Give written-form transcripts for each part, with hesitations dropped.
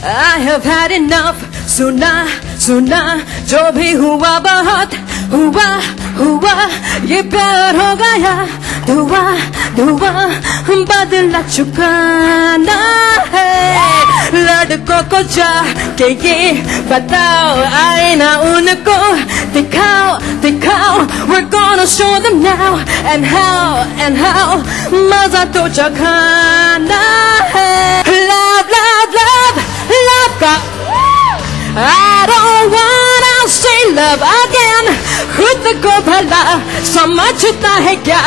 I have had enough. सुना सुना जो भी हुआ बहुत हुआ ये प्यार हो गया धुआ धुआ बदला चुका ना है लड़कों को जाके ये बताओ आए ना उनको दिखाओ दिखाओ we're gonna show them now and how मजा तो चखाना है love love love love का I don't wanna say love again खुद को भला समझता है क्या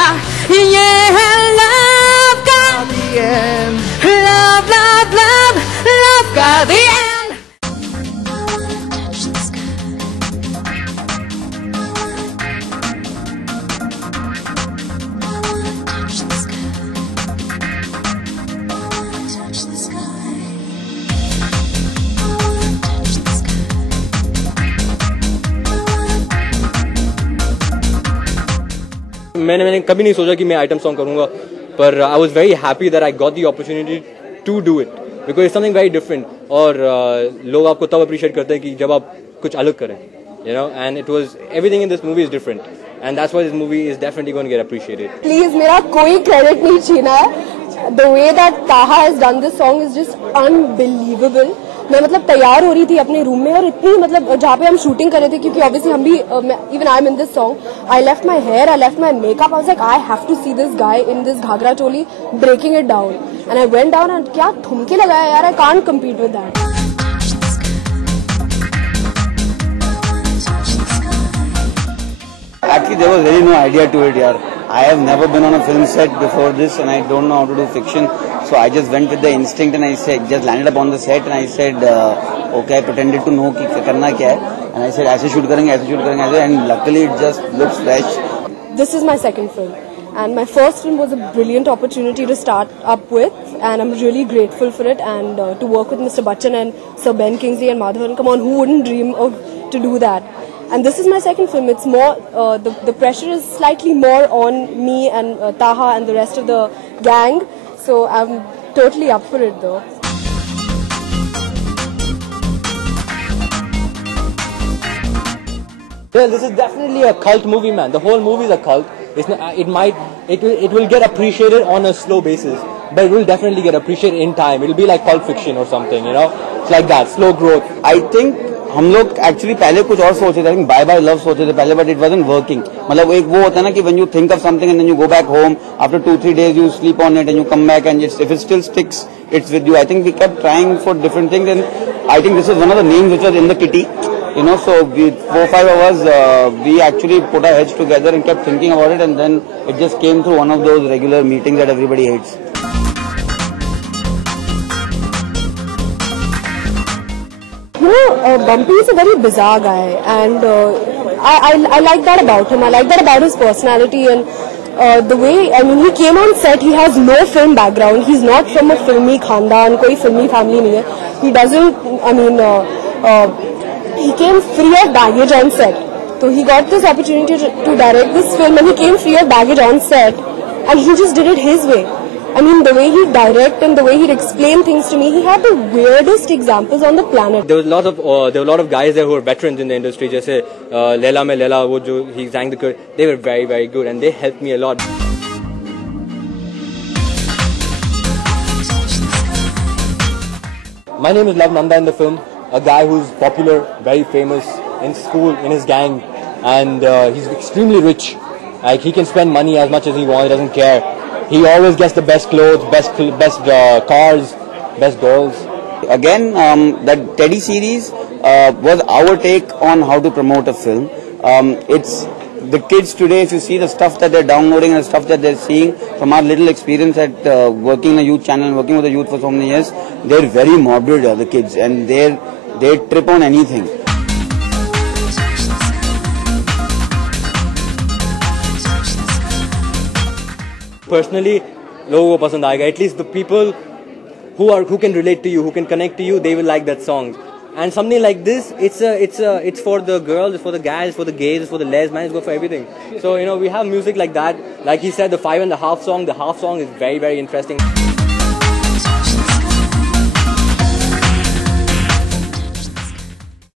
ये है love का the end love love love love का the end मैंने कभी नहीं सोचा कि मैं आइटम सॉन्ग करूँगा पर I was very happy that I got the opportunity to do it because it's something very different और लोग आपको तब अप्रिशिएट करते हैं कि जब आप कुछ अलग करें you know and it was everything in this movie is different and that's why this movie is definitely going to get appreciated please मेरा कोई क्रेडिट नहीं छीना है the way that Taha has done this song is just unbelievable मैं मतलब तैयार हो रही थी अपने रूम में और इतनी मतलब जहाँ पे हम शूटिंग कर रहे थे क्योंकि ऑब्वियसली हम भी even I am in this song I left my hair I left my makeup I was like I have to see this guy in this ghagra choli breaking it down and I went down and क्या ठुमके लगाया यार I can't compete with that Actually, there was really no idea to it, yaar. I have never been on a film set before this, and I don't know how to do fiction. So I just went with the instinct, and I said, just landed up on the set, and I said, okay, I pretended to know कि करना क्या है, and I said, ऐसे shoot करेंगे, and luckily it just looks fresh. This is my second film, and my first film was a brilliant opportunity to start up with, and I'm really grateful for it, and to work with Mr. Bachchan and Sir Ben Kingsley and Madhavan. Come on, who wouldn't dream of to do that? And this is my second film. It's more, the pressure is slightly more on me and Taha and the rest of the gang. So I'm totally up for it though. Well, this is definitely a cult movie, man. The whole movie is a cult. It's not, it will get appreciated on a slow basis, but it will definitely get appreciated in time. It will be like Pulp Fiction or something, you know? It's like that, slow growth. I think हम लोग actually पहले कुछ और सोचे थे bye bye love सोचे थे पहले बट इट वाजंट वर्किंग मतलब एक वो होता है ना कि when you think of something and then you go back home after 2-3 days you sleep on it and you come back and if it still sticks it's with you. I think we kept trying for different things and I think this is one of the names which was in the kitty, you know, so we 4-5 of us we actually put our heads together and kept thinking about it and then it just came through one of those regular meetings that everybody hates. You know, Bumpy is a very bizarre guy, and I like that about him. I like that about his personality and the way. I mean, he came on set. He has no film background. He's not from a filmy khandan. कोई filmy family नहीं है. He doesn't. I mean, he came free of baggage on set. So he got this opportunity to direct this film, and he came free of baggage on set, and he just did it his way. I mean, the way he direct and the way he'd explain things to me, he had the weirdest examples on the planet. There were a lot of guys there who were veterans in the industry. जैसे Leila में Leila, वो जो he sang the chord, they were very very good and they helped me a lot. My name is Love Nanda in the film, a guy who's popular, very famous in school, in his gang, and he's extremely rich. Like he can spend money as much as he wants, he doesn't care. He always gets the best clothes, best cars, best girls. Again, that Teddy series was our take on how to promote a film. It's the kids today, if you see the stuff that they're downloading and the stuff that they're seeing from our little experience at working in a youth channel, working with the youth for so many years, they're very morbid, the kids, and they trip on anything. Personally, लोगों को पसंद आएगा. At least the people who can relate to you, who can connect to you, they will like that song. And something like this, it's for the girls, it's for the guys, it's for the gays, it's for the lesbians, it's good for everything. So you know, we have music like that. Like he said, the 5 and a half song. The half song is very very interesting.